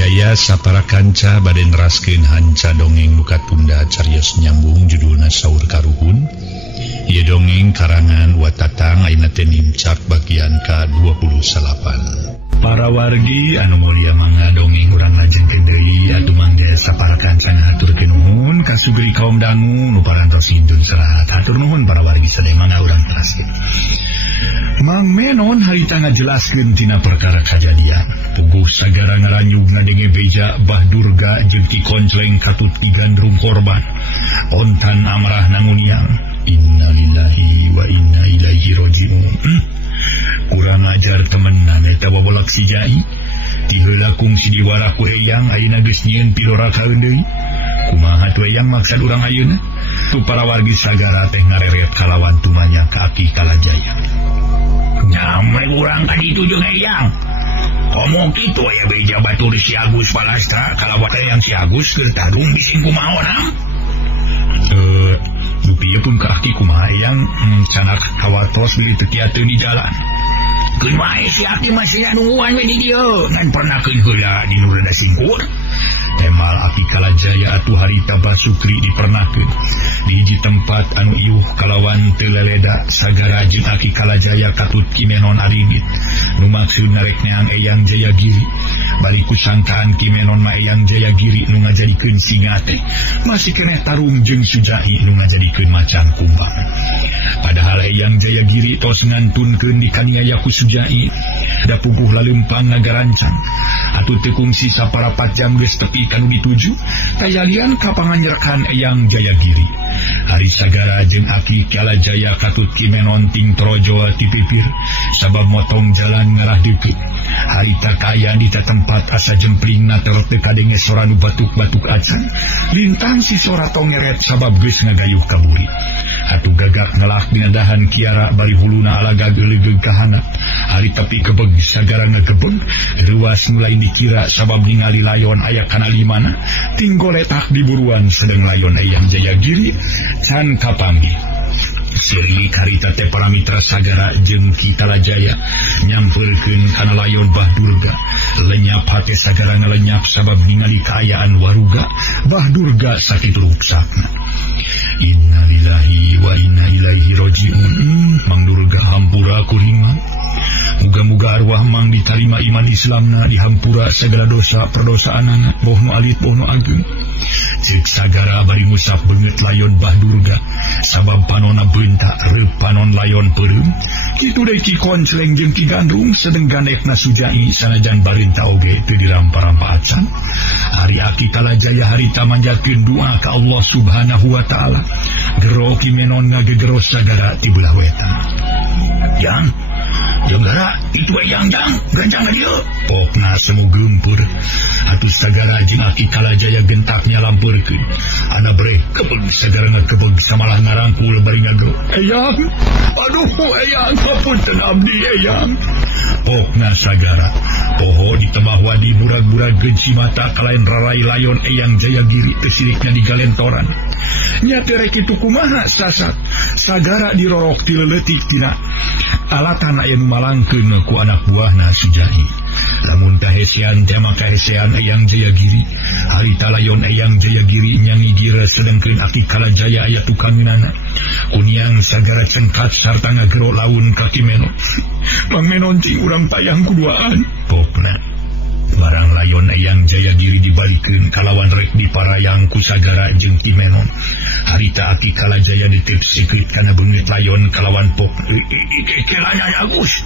Kalajaya sapara kanca baden raskeun hanca dongeng buka tunda carios nyambung judulna Saur Karuhun. Ieu dongeng karangan Watatang ayeuna teh nimcak bagian ka-28. Para wargi anu mulia mangga dongeng urang lajengkeun deui atuh mangga sapara kanca ngaturkeun nuhun ka sugri kaum dangu nu parantos hindun serat. Hatur nuhun para wargi sadaya mangga urang teraskeun. Mang Menon harita ngajelaskeun tina perkara kajadian. Puguh sagara ngaranyugna denge beja Bah Durga jeung ti koncleng katut digandrung korban. Ontan amrah nanguniang. Innalillahi wa inna ilaihi raji'un. Kurang ajar temenan eta wabolak si Jai. Ti heula kungsi diwara ku eyang ayeuna geus nyieun pilora kaeun deui. Kumaha tu eyang maksud urang ayeuna? Tu para wargi sagara teh ngareret kalawan tumanya ka Aki Kalajaya. Nyamai urang ka ditu jeung eyang. Komo kitu aya beja batur si Agus Palastra kalawan eyang si Agus keur tadung bising kumaha urang? Dupi pun ka Aki kumaha eyang canak kawatos beli tekiateun di jalan. Keun wae si Aki masih nungguan we di dieu ngan pernah keun heula di nu rada singkur. Temal Aki Kalajaya atuh harita Basukri dipernahkeun di hiji tempat anu iuh kalawan teu leleda sagara jeung Aki Kalajaya katut Kimenon aringit nu maksud narek neang Eyang Jayagiri. Bari kusangkaan Kimenon ma Eyang Jayagiri nu ngajadikeun singa teh masih keneh tarung jeung Sujai nu ngajadikeun macan kumbang. Padahal Eyang Jayagiri tos ngantunkeun di kaningaya ku Sujai da puguh laleumpang ngagarancang atuh teu kungsi saparapat jam geus tepi kanu dituju tayalian ka panganyerkan Eyang Jayagiri. Hari sagara jeung Aki Kalajaya katut Kimenon ting trojo ti pipir sabab motong jalan ngarah deukeut. Harita kaya di tempat asa jemplingna terus teu kadenge sora nu batuk-batuk acan. Lintang si sora tongeret sabab geus ngagayuh ka buri. Atuh gagak ngelak dina dahan kiara bari huluna alagag euleug ka handap. Ari tepi kebeg sagara ngagebeg ruas mulai dikira sabab ningali layon aya kana limana ting goletak diburuan sedang layon Eyang Jayagiri can kapanggih. Seri karita teh para mitra sagara jeung Ki Kalajaya nyampeurkeun kana layon Bah Durga. Lenyap hate sagara ngalenyap sabab ningali kaayaan waruga Bah Durga sakitu ruksakna. Innalillahi wa inna ilaihi raji'un. Mang Durga hampura kuring. Muga-muga arwah mang ditarima iman Islamna, dihampura segala dosa perdosaanana, boh nu alit boh nu ageng. Cek sagara bari ngusap beungeut layon Bah Durga sabab panonna beunta reup panon layon peureum. Kitu deui Ki Koncleng jeung Ki Gandrung sedeng gandekna Sujai sanajan barenta oge teu dirampa-rampa acan. Hari Aki Kalajaya harita manjatkeun doa ka Allah Subhanahu wa taala. Gero Kimenon ngagegero sagara ti belah wetan. Yang Jenggara itu Eyang jang gancang dia pokna semu gempur atuh sagara jeung Aki Kalajaya gentaknya lampurkeun ana breh kebeg sagara ngakebeg samalah ngarangkul bari ngagro Eyang aduh Eyang hapunten abdi Eyang pokna sagara poho di tembah wadi burag-burag genci mata kalain rarai layon Eyang Jayagiri teu sirikna digalentoran nya teh rek kitu kumaha sasat sagara dirorok ti leuletik tina alatan aya nu malangkeun ku anak buahna Sujai. Lamun kahesian tema kahesian Eyang Jayagiri harita layon Eyang Jayagiri nyangigir sedengkeun Aki Kalajaya aya tukangeunana kuniang sagara cengkat sarta ngagero laun ka Kimenon. Mang Menon cing urang payang kuduaan pokna barang layon Eyang Jayagiri dibalikeun kalawan rek diparayang ku sagara jeung Kimenon. Harita Aki Kalajaya ditip sikrit kana beungeut layon kalawan pok kelanya Agus.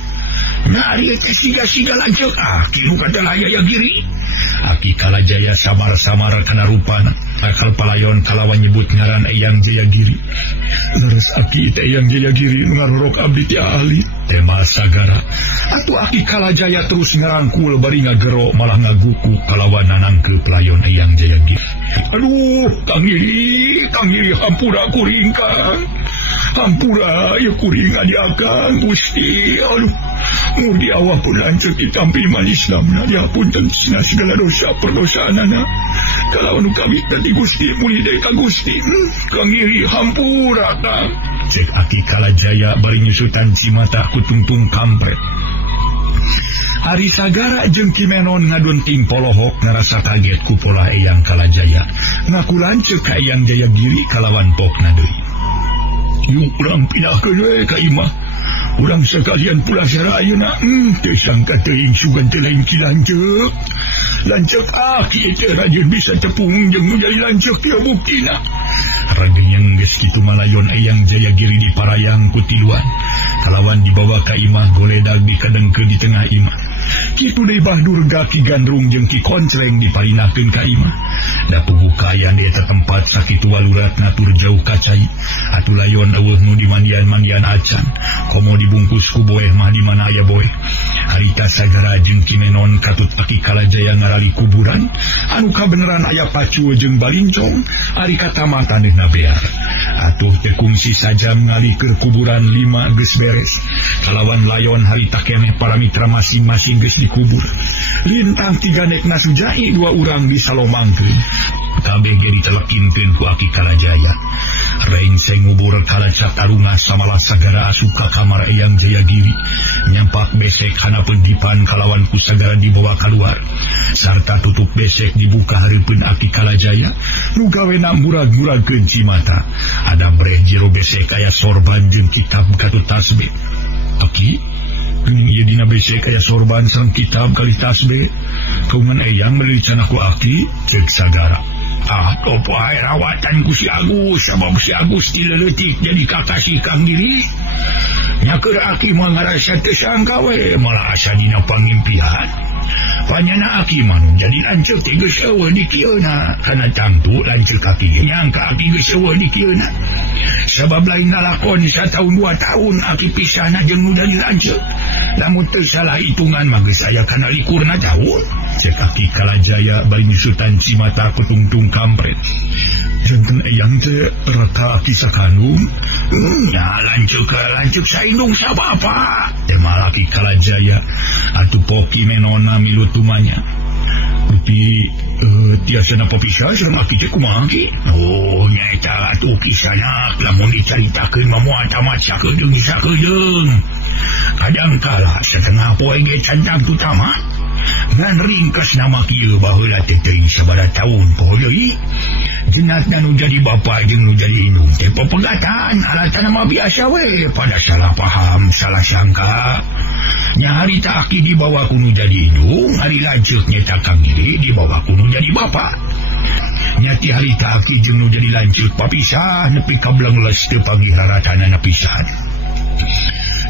Nah ari teh siga-siga lanceuk kieu kata Jayagiri. Aki Kalajaya samar-samar kana rupana akal palayon kalawan nyebut ngaran Eyang Jayagiri. Leres Aki teh Eyang Jayagiri ngarorok abdi ti ahli tema sagara. Atuh Aki Kalajaya terus ngarangkul bari ngagero malah ngaguku kalawan nanangkeup layon Eyang Jayagiri. Aduh, Kang Iri hampura kuring Kang. Hampura ya kuring adi akang Gusti. Aduh, mudi awak pun lanceuk ditampi iman Islamna dihapunten tina segala dosa perdosaanana. Kalau nu kami tadi Gusti muli deui ka Gusti. Kang Iri hampura Kang. Cek Aki Kalajaya bari nyusutan cimata ku tungtung kampret. Ari sagara jeung Kimenon ngadun ting polohok ngarasa kaget ku pola Eyang Kalajaya. Ngaku lanceuk ka Eyang Jayagiri kalawan pokna deui. Yung urang pinahkeun we ka imah. Urang sekalian pulang sara ayeuna teu sangka teuing sugan teu lain ki lanceuk. Lanceuk aki teh rajin bisa tepung jeung nu jadi lanceuk tieu buktina. Ragenyang geus kitu malayon Eyang Jayagiri diparayang ku tiluan. Kalawan dibawa ka imah goledag dikadengkeun di tengah imah. Kitu deui Bah Durga Ki Gandrung jeung Ki Koncreng diparinakeun ka imah. Da pugukayan di eta tempat sakitu walurat ngatur jauh kacai. Atuh layon eueuh nu dimandian-mandian acan. Komo dibungkus ku boeh mah di mana aya boeh. Harita sagara jeung Kimenon katut Aki Kalajaya ngarali kuburan anu kabeneran aya pacu jeung balincong ari katama taneuhna bear. Atuh teh kungsi saja ngali keur kuburan 5 geus beres. Kalawan layon harita keneh para mitra masing-masing geus dikubur. Lintang 3 nekna Sujai 2 urang disalomangkeun. Kabeh ge ditelekinkeun ku Aki Kalajaya. Reing ngubur Kalaca Tarunga samalah sagara asup ka kamar Eyang Jayagiri. Nyampak besek hanapeun dipan kalawan ku sagara dibawa keluar. Sarta tutup besek dibuka hareupeun Aki Kalajaya. Nu gawena murag-muragkeun cimata. Ada breh jero besek aya sorban jeung kitab katut tasbih. Aki, geuning ieu dina besek aya sorban sareng kitab kali tasbih. Kaungan Eyang merencana ku Aki ceuk sagara. Topo ae rawatan ku si Agus, sabab si Agus dileutik jadi kakasih Kang Diri. Nyakeur Aki mah ngarasa teu sangka we malah asa dina pangimpian. Panyana Aki mah jadi lanceuk teh geus eueuh di kieuna, kana tangtu lanceuk Aki nyangka Aki geus eueuh di kieuna. Sabab lain nalakon sataun 2 tahun Aki pisahna jeung nu dari lanceuk. Lamun teu salah hitungan mah geus aya kana likurna tahun. Cek Aki Kalajaya bari nyusutan cimata ku tungtung kampret. Janten Eyang teh reka Aki sakandung. Ya lanceuk saindung sabapa. Teh malah Aki Kalajaya atuh poki menona milu tumanya. Tapi tiasana papisah sareng Aki teh kumaha ki? Oh nyaeta atuh kisahna lamun dicaritakeun mah moal tamat sakedeung sakedeung. Kadang kala setengah poe ge cantang tutama. Ngan ringkas nama kieu baheula teh teuing sabaraha taun poho deui. Jenatna nu jadi bapa jeung nu jadi indung teh pepegatan alatna mah biasa we pada salah paham salah sangka. Nya harita Aki dibawa ku nu jadi indung, hari lanceuk nyeta Kang Diri dibawa ku nu jadi bapa. Nya ti harita Aki jeung nu jadi lanceuk papisah nepi ka blengles teu panggiharatanana pisan.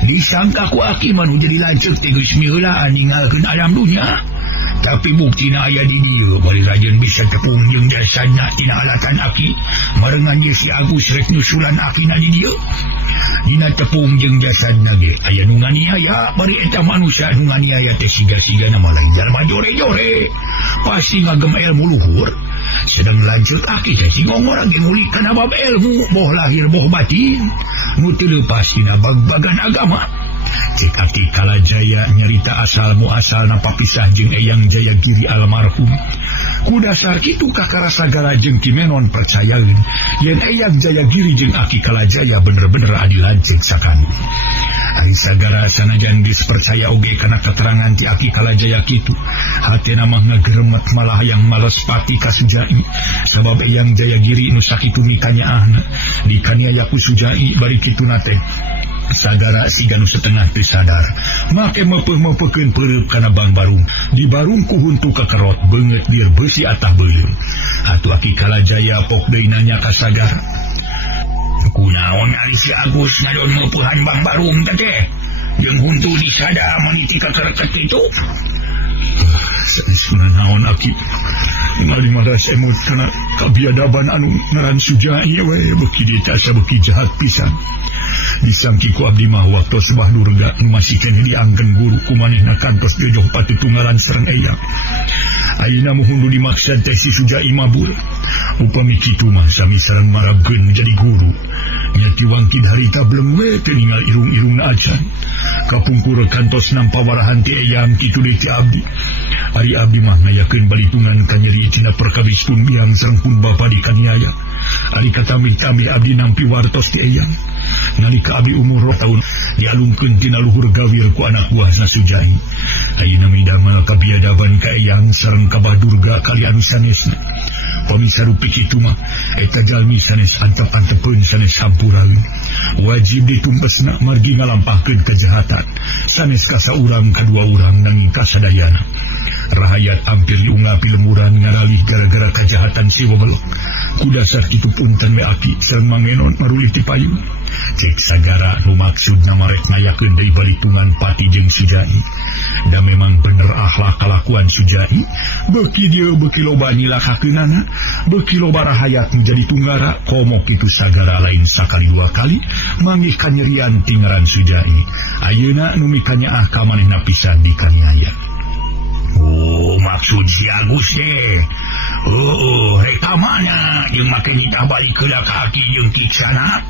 Disangka ku Aki mah nu jadi lanceuk teh geus miheulaan ninggalkeun alam dunya. Tapi buktina aya di dieu bari rajeun bisa tepung jeung jasadna tina alatan Aki. Marengan ye si Agus rek nyusulan Akina di dieu. Dina tepung jeung jasadna ge aya nu nganiaya bari eta manusia nu nganiaya teh siga-sigana mah lain jalma jore-jore. Pasti ngagem ilmu luhur. Sedang lanceuk Aki teh singongor ge ngulik kana bab ilmu boh lahir boh batin. Nu teu leupas dina bag-bagan agama. Cek Aki Kalajaya nyarita asal muasalna papisah jeung Eyang Jayagiri almarhum. Ku dasar kitu kakara sagala jeung Kimenon percayaeun yen Eyang Jayagiri jeung Aki Kalajaya bener-bener adi lanceuk sakanu. Ari sagara sanajan geus percaya oge kana keterangan ti Aki Kalajaya kitu, hatena mah ngageremet malah yang males pati ka Sujai. Sabab Eyang Jayagiri nu sakitu mikanyaahna dikaniaya ku Sujai bari kituna teh sagara siga nu setengah teu sadar make meupeun peureup kana Bang Barung di barung ku huntu kakerot beungeut bieur beusi atah beuleum. Atuh Aki Kalajaya pok deui nanya ka sagara, kunaon ari si Agus ngadon meupuhan Bang Barung teh jeung huntu disada meniti kakereket itu? Sanesuna naon Aki ningali maras emot kana kabiadaban anu ngaran Sujai we beuki dieu sabeuki jahat pisan. Disangki ku abdi mah waktos Bah Durga masih keneh dianggen guru kumanehna kantos jojoh patutunggalan sareng Eyang. Ayeuna muhun dimaksud teh si Sujai mabur. Upami kitu mah sami sareng marabkeun jadi guru. Nya ti wangkid harita belum we teu ningal irung-irungna acan. Kapungkur kantos nampa warahan ti Eyang kitu deui ti abdi. Ari abdi mah ngayakeun balitungan ka nyeri tina perkawis pun biang sareng pun bapa dikaniaya. Ari katambi-tambi abdi nampi wartos ti Eyang. nalika abdi umur 2 tahun dialungkeun tina luhur gawir ku anak buahna Sujai. Ayeuna midamel kabiadaban ka eyang sareng ka Badurga kali anu sanesna. Pamisa rupi kitu mah eta jalmi sanes antep-antepeun sanes sampurawi. Wajib ditumpesna margi ngalampahkeun kejahatan sanes ka saurang kadua urang nanging kasadayana. Rahayat hampir diunggapi lemuran ngaralih gara-gara kejahatan si Wobelok. Kudasar kitu punten we aki sareng mangenon marulih ti payung. Cek sagara nu maksud nama rek ngayakeun deui balitungan Pati jeung Sujai. Da memang bener akhlak kalakuan Sujai, beuki dieu beuki loba nilakakeunana, beuki loba rahayat menjadi tunggara, komo kitu sagara lain sakali dua kali manggih kanyerian tingaran Sujai. Ayeuna nu mikanyaah ka manehna pisan dikaniaya. Oh, maksud si Agus teh. Rek mana jeung make nitah balik heula ka Aki jeung Kiksana.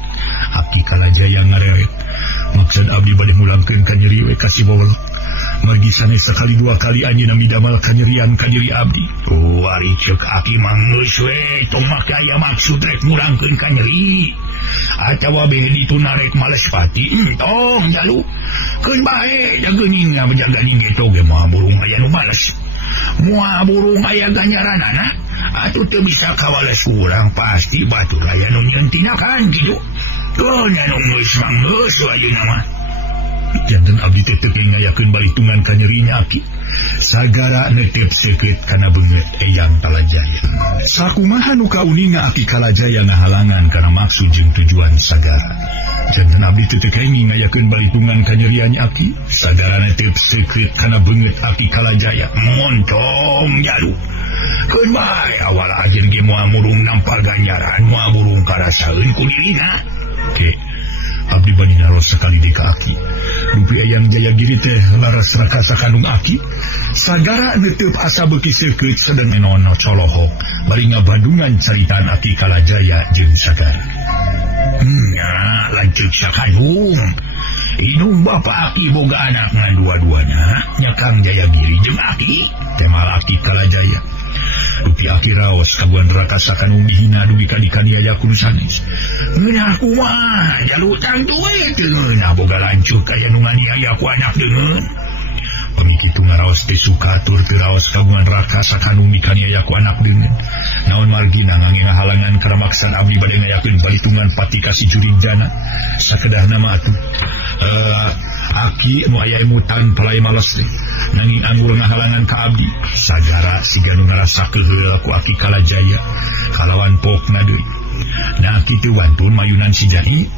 Aki kalajaya ngarewet. Maksud abdi bade mulangkeun ka nyeri we ka si Wobelok. Margi sanes sakali dua kali anjeunna midamel kanyerian ka diri abdi. Oh, ari ceuk Aki mah geus we tong make aya maksud rek mulangkeun ka nyeri. Atawa behe dituna rek males pati. Tong jalu. Keun bae jaga ningna menjaga ninge toge mah burung aya nu males. Mua burung aya ganjaranana atuh teu bisa kawales urang pasti batur aya nu nyeentinakan kitu. Tuh anu geus manggeus ayeuna mah. Janten abdi teh teu ngayakeun balitungan ka nyerinya Aki. Sagara netep seukeut kana beungeut eyang Kalajaya. Sakumaha nu kauninga Aki Kalajaya ngahalangan kana maksud jeung tujuan sagara. Janten abdi teu ngayakeun balitungan ka nyerian Aki. Sagara netep seukeut kana beungeut Aki Kalajaya. Montong jalu. Keun bae awal ajeun ge moal murung nampal ganjaran, moal burung karasaeun ku dirina. Abdi bani naros sekali deka Aki. Rupi ayang Jayagiri teh laras rakasa kandung Aki. Sagara netep asa beuki seukeut sedeng enono colohok bari ngabandungan caritaan Aki Kalajaya jeung sagara. Lanceuk sakandung. Indung bapa Aki boga anak ngan dua-duana nya Kang Jayagiri jeung Aki temal Aki Kalajaya. Rupi Aki raos kabuan rakasa kanu dihina dugi kadikaniaya kudu sanes. Ngeunah kumaha jalu tang duwe teu ngeunah boga lanceuk aya nu nganiaya ku anak deungeun. Pemikitu ngaraos teh sukatur teu raos kabuan rakasa kanu dikaniaya ku anak deungeun. Naon margina ngangge ngahalangan kana maksud abdi bade ngayakeun balitungan Pati ka si Jurinjana. Sakedahna mah atuh Aki nu aya emutan pelai males teh. Nanging anggur ngahalangan ka abdi. Sagara siga nu ngarasakeun heula ku Aki Kalajaya kalawan pokna deui. Nah kitu wantun mayunan si Jai.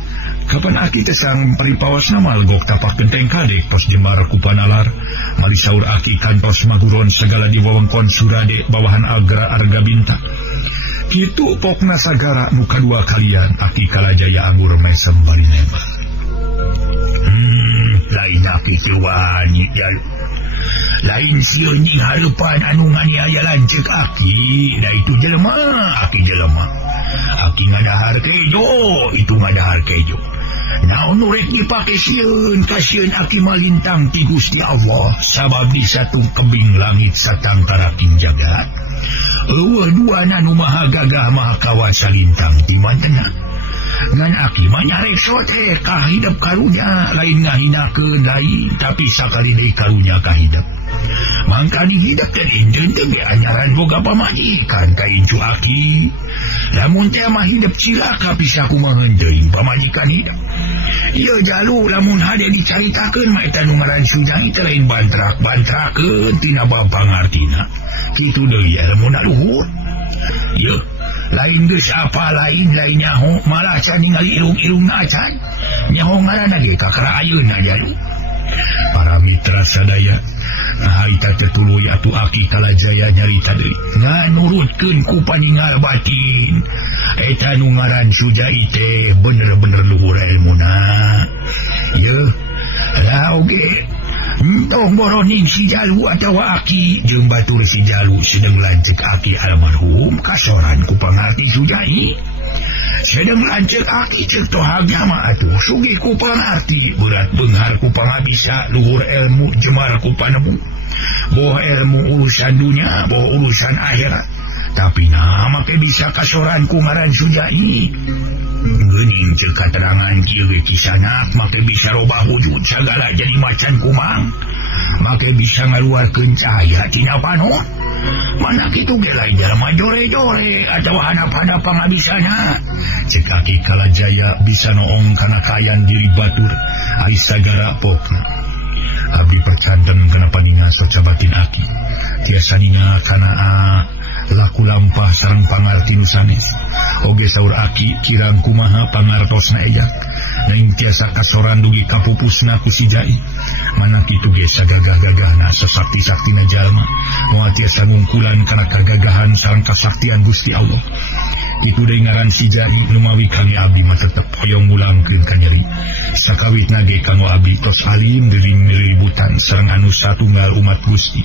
Kapan Aki teh sareng paripawasna malgok tapak genteng kadek tos jembar ku panalar. Mali saur Aki kantos maguron segala di wewengkon Surade bawahan Arga Bintang. Kitu pokna sagara nu kadua kalian Aki Kalajaya anggur mesem bari nembak. Lain Aki teu wani jalu. Lain sieun nying hareupan anu nganiaya lanceuk Aki. Da itu jelema, Aki jelema. Aki ngadahar kejo, itu ngadahar kejo. Naon nu rek dipake sieun, kasieun Aki malintang ti Gusti Allah, sabab di satu kebing langit satangkara king jagat. Eueuh duana nu maha gagah maha kawasa lintang ti mantenna. Ngan Aki mah nyarekso teh kahidep karunya, lain ngahinakeun lain, tapi sakali deui karunya kahidep. Mangka dihidep teh injeun teh ge anyaran boga pamajikan ka incu Aki. Lamun teh mah hidep cilaka bisa kumaha deui pamajikan hidep. Ieu jalu lamun hade dicaritakeun mah eta nu ngaran Sujai teh lain bantrak-bantrakeun tina bab pangartina. Kitu deui lamun luhur. Ieu lain geus apa lain nyaho malah can ningali irung-irungna acan. Nyaho ngaranna ge kakara ayeuna jalu. Para mitra sadaya, haita tetuluy atuh Aki Kalajaya nyarita deui. Nganurutkeun ku paningal batin. Eta nu ngaran Sujai teh bener-bener luhur ilmuna. Yeuh, lah oge entong boroning si Jalu atawa Aki jeung batur si Jalu sedang lanceuk Aki almarhum kasoran ku pangarti Sujai. Sedang lanceuk Aki ceuk tohagna mah atuh sugih ku pangarti, berat beunghar ku pangabisa, luhur ilmu jemar ku panemu. Boh ilmu urusan dunia, boh urusan akhirat. Tapi nama ke bisa kasoran ku ngaran Sujai. Geuning cek katerangan kieu ge kisanak make bisa robah wujud sagala jadi macan kumang. Make bisa ngaluarkeun cahaya tina panon. Mana kitu ge lain jalma jore-jore atawa handap-handap pangabisana. Cek Aki Kalajaya bisa noong kana kayan diri batur ari sagara pokna. Abdi percanten kana paninga soca batin Aki. Tiasa ninga kana laku lampah sareng pangarti nu sanes. Oge saur Aki kirang kumaha pangartosna ejak. Naing tiasa kasoran dugi kapupusna ku si Jai. Mana kitu ge sagagah-gagahna sesakti-saktina jalma. Moal tiasa ngungkulan kana kagagahan sareng kasaktian Gusti Allah. Itu deui ngaran si Jai lumawi kami abdi mah tetep hoyong ngulangkeun ka nyeri. Sakawitna ge kanggo abdi tos alim deui miliributan sareng anu satunggal umat Gusti.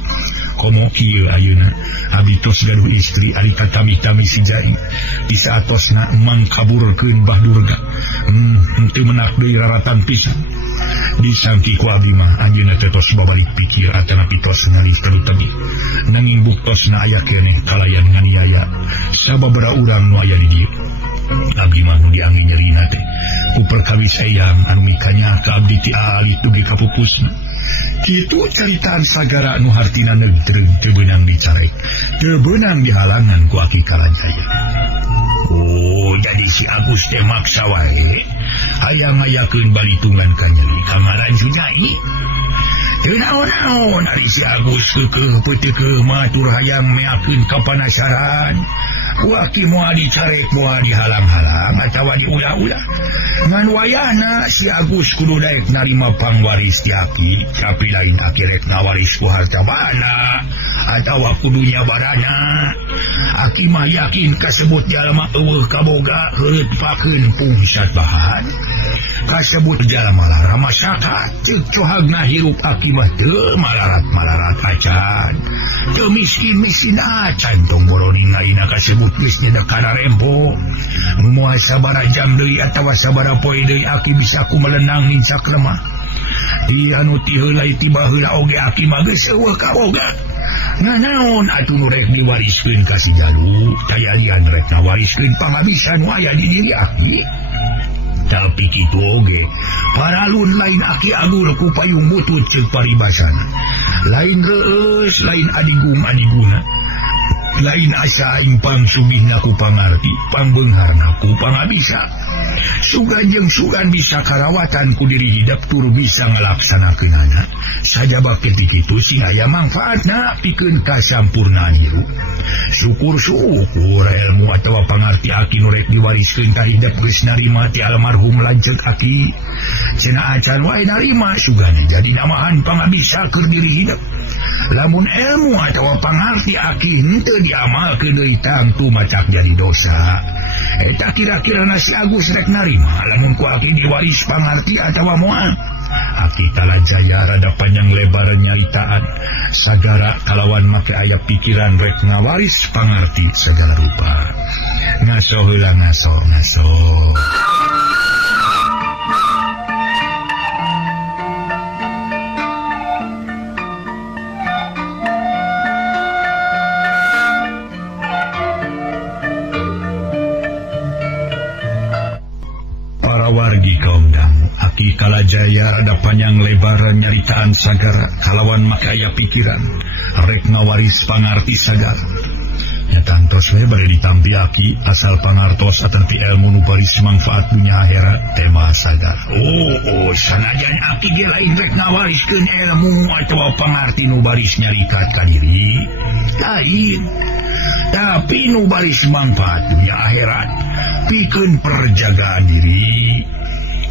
Komo kieu ayeuna abdi tos gaduh istri ari katami-tami si Jai. Di saatosna mangkaburkeun Bah Durga. Henteu menak deui raratan pisan. Disangki ku abdi mah anjeunna teh tos babalik pikir atana pitos ngalih kanu tebih. Nanging buktosna aya keneh kalayan nganiaya sababaraha urang nu aya di dieu. Abdi mah nu diangge nyerina teh ku perkawis eyang anu mikanya ka abdi ti alit dugi kapupusna. Kitu caritaan sagara nu hartina negdeung teu beunang dicarek, teu beunang dihalangan ku Aki Kalajaya. Oh, jadi si Agus teh maksa wae hayang ngayakeun balitungan ka nyeri ka ngaran Sunyai. Teu naon-naon ari si Agus keukeuh peuteukeuh matur hayang meakeun kapanasaran. Ku Aki moal dicarek moal dihalang-halang atawa diulah-ulah. Ngan wayahna si Agus kudu daek narima pangwaris ti Aki, tapi lain Aki rek ngawaris ku harta bana atawa kudunya barana. Aki mah yakin kasebut jalma eueuh kaboga heureut pakeun pungsat bahan. Kasebut jalma lara masyarakat ceuk cohagna hirup Aki mah teu malarat-malarat acan. Teu miskin-miskin acan tong boroning ayeuna kasebut geus nyedak kana rempo. Moal sabaraha jam deui atawa sabaraha poe deui Aki bisa ku melenang nincak lemah. Di anu ti heula tiba heula oge Aki mah geus eueuh kaboga. Nanaon atuh nu rek diwariskeun ka si Jalu, taya lian rek ngawariskeun pangabisan nu aya di diri Aki. Tapi kitu oge paralun lain Aki agur ku payung butut ceuk paribasana. Lain reueus, lain adigung-adiguna. Lain asa impang subihna ku pangarti, pangbeungharna ku pangabisa. Sugan jeung sugan bisa karawatan ku diri hidup tur bisa ngalaksanakeunana. Sajaba kitu sing aya mangfaatna pikeun kasampurnaan hirup. Syukur-syukur ilmu atawa pangarti Aki nu rek diwariskeun ka hidup geus narima ti almarhum lanceuk Aki. Cenah acan wae narima sugana jadi namahan pangabisa keur diri hidup. Lamun ilmu atawa pangarti Aki henteu diamalkeun deui tangtu macak jadi dosa. Eta kira-kira si Agus rek narima lamun ku Aki diwaris pangarti atawa moal. Aki Kalajaya rada panjang lebar nyaritaan sagara kalawan make aya pikiran rek ngawaris pangarti segala rupa. Ngaso heula ngaso. Wargi kaum dangu Aki Kalajaya rada panjang lebar nyaritaan sagara kalawan make aya pikiran rek ngawaris pangarti sagara. Nyatantos we bari ditampi Aki asal pangartos atapi ilmu nu baris manfaat dunya akhirat tema sagara. Oh sanajan Aki ge lain rek ngawariskeun ilmu atawa pangarti nu baris nyarikat ka diri. Lain. Tapi nu baris manfaat dunya akhirat pikeun perjagaan diri.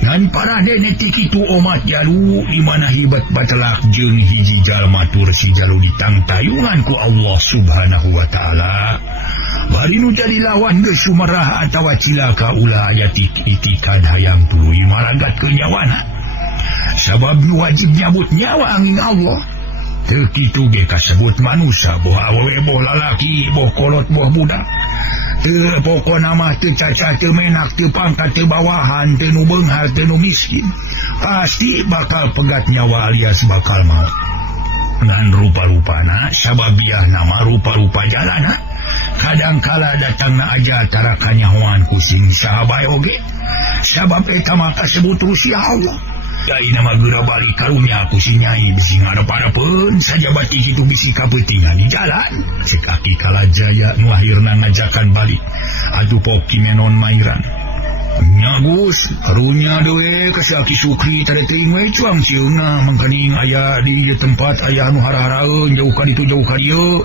Ngan para dene ti kitu omat Jalu di mana hibat batelak jeung hiji jalma tur si Jalu ditangtayungan ku Allah Subhanahu wa taala. Bari nu jadi lawan geus sumeraha atawa cilaka ulah aya itikan hayang tuluy maragat ke nyawana. Sabab nu wajib nyabut nyawa angin Allah. Teu kitu ge kasebut manusia boh awewe boh lalaki boh kolot boh budak. Teu pokona mah teu cacat teu menak teu pangkat teu bawahan teu nu beunghar teu nu miskin pasti bakal pegat nyawa alias bakal maut. Ngan rupa-rupana sababiah nama rupa-rupa jalana kada tangkala datangna aja tara kanyahoan kusing sahabat oge sabab eta maka sebut terus ya Allah dai nama geura balik karunya kusing nyai bisi ngadep-adepeun sajabat kitu bisi kapentingan di jalan cek Aki Kalajaya nu akhirna ngajakan balik atuh pok Kimenon Mairan nyagus karunya dewe ka Aki Sukri tara teuing we cuang cieuna mangkaning aya di tempat aya anu hara-haraeun jauh ka ditu jauh ka dieu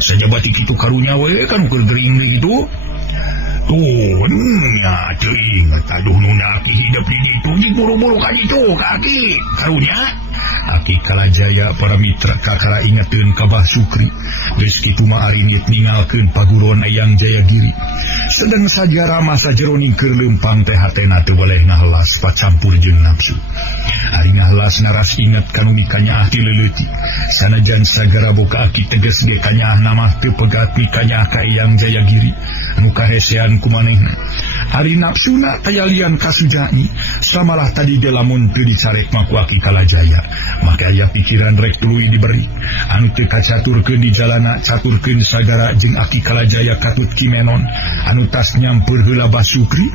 sajabat kitu karunya we kan keur gering gitu tuh nya teuing aduh nuna Aki hidup di ditu di buru-buru ka ditu Aki karunya Aki Kalajaya para mitra kakara ingeteun ka Bah Sukri geus kitu mah ari ningalkeun paguron Eyang Jayagiri sedang saja ramah sajeroning keur leumpang teh hatena teu boleh ngahelas pacampur jeung nafsu ari ngahelas naras inget kanu mikanya Aki leuleuti sanajan sagara boga Aki tegas ge kanyah nama teu pegat mikanya ka Eyang Jayagiri anu kahesean kumanehna ari nafsuna tayalian kasujai samalah tadi de lamun teu dicarek mah ku Aki Kalajaya maka aya pikiran rek tuluy diberi anu teu kacaturkeun di jalana caturkeun sagara jeung Aki Kalajaya katut Kimenon anu tas nyampeur heula Bah Sukri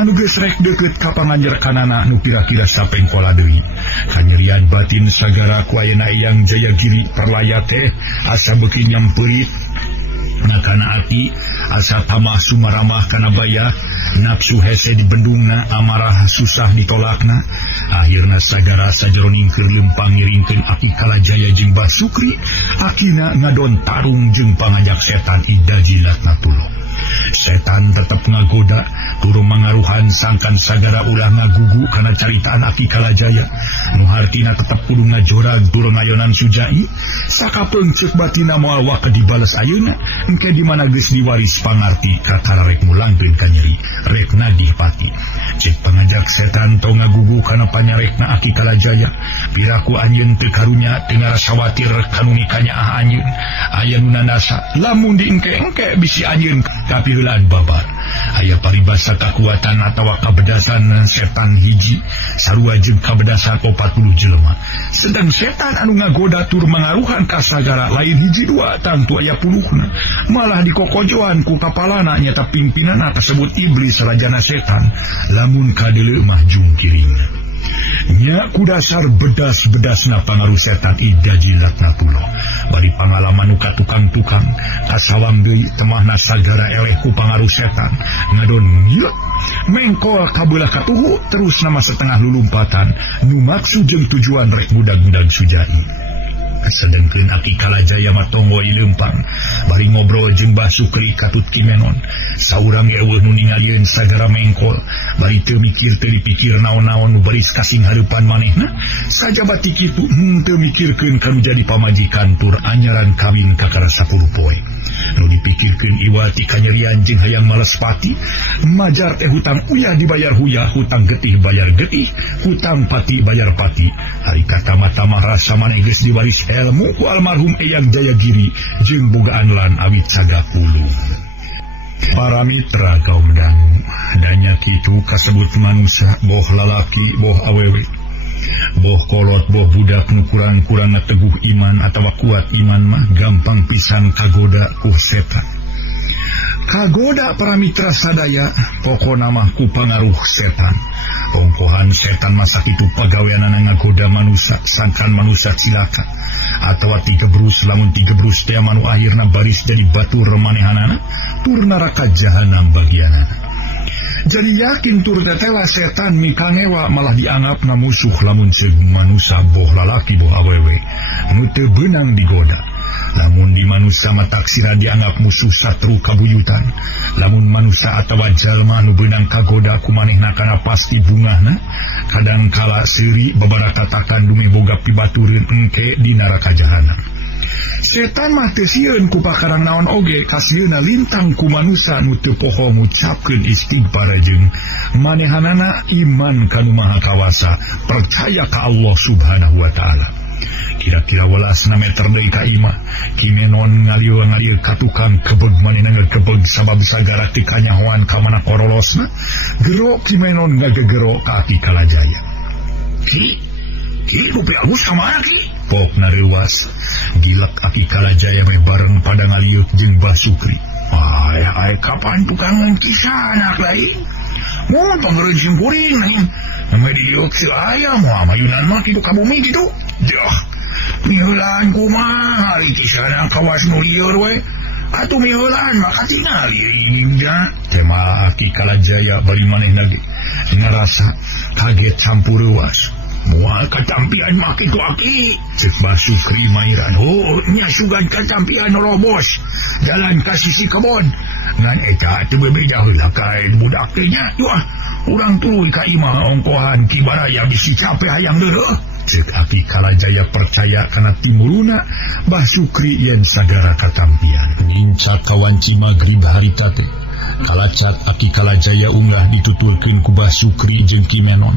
anu geus rek deukeut ka panganjerkanana anu pira-pira sapeng pola deui kanyerian batin sagara ku ayeuna Eyang Jayagiri perlaya teh asa beuki nyamperit nakana ati asa tamah sumaramah kana baya nafsu hese dibendungna amarah susah ditolakna akhirna sagara sajeroning keur leumpang ngiringkeun Aki Kalajaya jeung Bah Sukri akina ngadon tarung jeung pangajak setan Ida Jilatna Tulo setan tetap ngagoda turun mangaruhan sangkan sagara ulah ngagugu kana caritaan Aki Kalajaya nu hartina tetap kudu ngajorag turun ngayonan sujai sakapeung ceuk batina moal wake dibales ayeuna engke di mana geus diwaris pangarti kakara rek mulangkeun ka nyeri rek nadih pati cek pangajak setan tong ngagugu kana panyarekna Aki Kalajaya piraku anjeun teu karunya teu ngarasa watir kanu nikanya anjeun aya nu nandasa lamun diengke-engke bisi anjeun tapi heulaan babar aya paribasa kakuatan atawa kabedasan setan hiji sarua jeung kabedasan 40 jelema sedang setan anu ngagoda tur mangaruhan ka sagara lain hiji dua tantu aya puluhna malah dikokojoan ku kapalana nyata pimpinana kasebut iblis rajana setan lamun kadeuleu mah jungkiringna nya ku dasar bedas-bedasna pangaruh setan Ida Jilatna Tulo bari pangalaman nu katukang-tukang kasawang deui temahna sagara eleh ku pangaruh setan ngadon nyieut mengkol kabelah katuhu terus nama setengah lulumpatan nu maksud jeung tujuan rek budag-budag sujai sedengkeun Aki Kalajaya matonggo ileumpang bari ngobrol jeung Bah Sukri katut Kimenon saurang eueuh nu ningalieun sagara mengkol bari teu mikir teu dipikir naon-naon nu beris kasing hareupan manehna sajabat ti kitu teu mikirkeun kanu jadi pamajikan tur anyaran kawin kakara 10 poe nu dipikirkeun iwa ti kanyerian jeung hayang males pati majar teh hutang uyah dibayar huyah hutang getih bayar getih hutang pati bayar pati hari katama-tama rasa maneh geus diwaris ilmu ku almarhum Eyang Jayagiri jeung bogaan lan awit 30 para mitra kaum dangu danya kitu kasebut manusia boh lalaki boh awewe boh kolot boh budak nu kurang-kurang teguh iman atawa kuat iman mah gampang pisan kagoda ku setan kagoda para mitra sadaya pokona mah ku pangaruh setan ongkohan setan masa kitu pagaweanana ngagoda manusia sangkan manusia cilaka atawa tigebrus lamun tigebrus teh manu akhirna baris jadi batur manehanana tur neraka jahanam bagianana jadi yakin tur tetela setan mikangewa malah dianggap na musuh lamun ceug manusia boh lalaki boh awewe nu teu beunang digoda lamun di manusia mataksira dianggap musuh satru kabuyutan lamun manusia atawa jalma nu beunang kagoda ku manehna kana pasti bungahna kadang kala seuri babaraka katakan dume boga pibatureun engke di neraka jahanam setan mah teu sieun ku pakarang naon oge kasieuna lintang ku manusia nu teu poho ngucapkeun istighfar jeung manehanana iman kanu maha kawasa percaya ka Allah Subhanahu wa taala kira-kira 12 meter deui ka imah Kimenon ngalieu katukang kebeg manehna ngekebeg sabab sagara teu kanyahoan ka mana korolosna gero Kimenon ngagegero ka Aki Kalajaya ki rupi alus kamana ki pok nareuwas gilak Aki Kalajaya meh bareng pada ngalieu jeung Bah Sukri Kapan tukangan kisah anak lain? Mau panggilin simpuring lain. Nama diok si ayam, mayunan mah itu kabumi gitu. Dah, mihulan kumah, hari kisah anak kawas nuliur we. Atuh mihulan maka tinggal ini dah. Tema Aki Kalajaya bari maneh lagi. Ngerasa kaget campur ruas. Mual katampian mak itu Aki. Cek Basukri Mairan. Nya sugan katampian robos. Jalan ke sisi kebon. Ngan eta tu bebeda heula kain budak teh nya. Wah, urang tuluy ka imah ongkohan Kibaraya bisi capek hayang deureuh. Cek Aki Kalajaya percaya kana timuluna Basukri yen sagara katampian. Ngincak kawanci magrib harita teh. Kalacat Aki Kalajaya unggah ditutulkeun ku Basukri jeung Kimenon.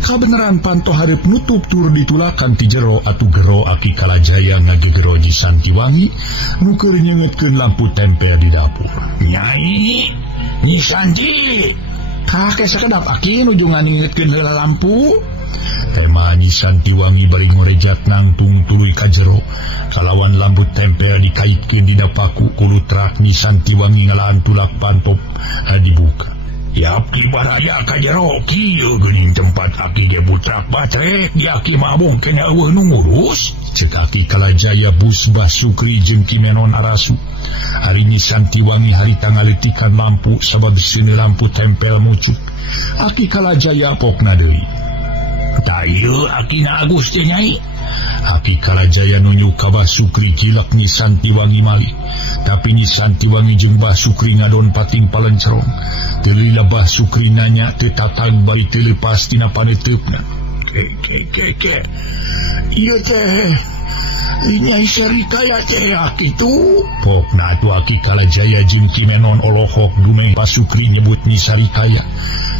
Kabeneran panto hareup nutup tur ditulakan ti jero atuh gero Aki Kalajaya ngagegero Nyi Santiwangi nu keur nyeungeutkeun lampu tempel di dapur. Nyai, Nyi Santi, kakek sakedap Aki nuju ngangingeutkeun heula lampu. Tema Nyi Santiwangi bari ngorejat nangtung tuluy ka jero. Kalawan lampu tempel dikaitkeun dina paku kulutrak Nyi Santiwangi ngalaan tulak pantop dibuka. Yap Kibaraya ka jero kieu geuning tempat Aki ge butrak batrek di Aki mabung kena eueuh nu ngurus. Cek Aki Kalajaya bus Basukri jeung Kimenon arasu. Hari Nyi Santiwangi harita ngaletikan lampu sabab seuneut lampu tempel mucuk. Aki Kalajaya pokna deui. Tayu Aki na Agus teh nyai. Aki Kalajaya nunjuk ka Basukri cilak Nyi Santiwangi mali. Tapi Nyi Santiwangi jeung Basukri ngadon pating palencerong. Teu lila Basukri nanya teu tatang bari teu leupas tina paneteupna. Ke. Ieu teh Nyai Sarikaya teh akitu. Pokna atuh Aki Kalajaya jeung Kimenon olohok dumeng Basukri nyebut Nyi Sarikaya.